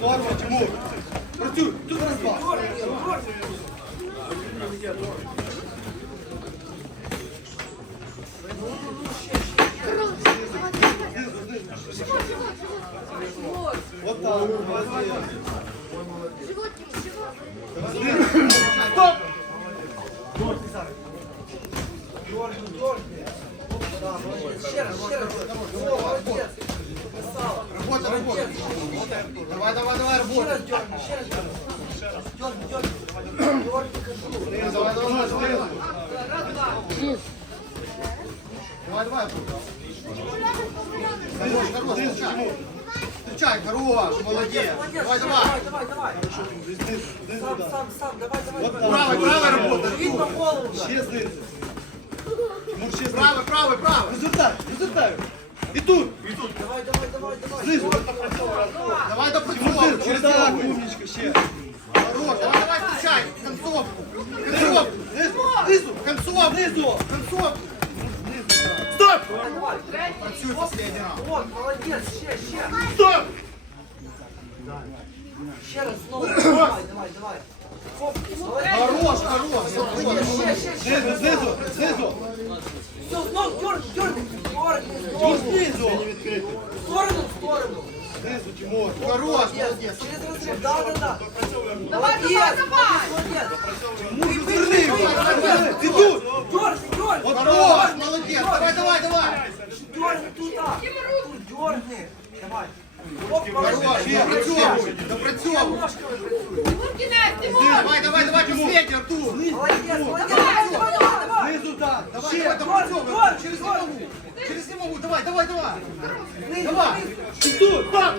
Форма, Тимур. Працюй, Вот так. молодец. Стоп! Работа, работа. Давай, давай, давай, работа. Снизу, Давай, давай, снизу. Давай, давай. Хорош, хорош, Встречай, хорош, молодец. Давай, давай. Давай, давай. Сам, сам, сам, давай, давай. Правый, правый работа. Видно голову. Ще знизу. Тимур, ще правий, правий, правий. Результат, результат. І тут. І тут. Давай, давай, давай, давай. Знизу. Давай допрацьовуй. Через так, умничка, ще. Хорош, давай, давай, встречай. Концовку. Концовку. Знизу, знизу. Концовку. Знизу. Концовку. Працюй последний раз. Вот, молодец, ще, ще. Стоп! Ще раз знову. Давай, давай, давай. Молодец. Хорош, хорош. Ще, ще, ще. Знизу, знизу, знизу. Все, знов, дерг, дерг. Дерг, Чуть знову. знизу. В сторону, в сторону. Знизу, Тимур. Хорош, молодец. Через разрыв, да, да, да. Молодец, молодец, Мужу зверни. Ти тут. Дерг, дерг. Вот хорош, молодец. Давай, давай, давай. Тут дерни. Давай. Допрацьовуй. Давай, давай, давай, последний, Артур. Молодец, молодец. Давай, давай, давай. Знизу, да. Давай, давай, допрацьовуй. Через не могу. Через не могу. Давай, давай, давай. Давай. тут. Так.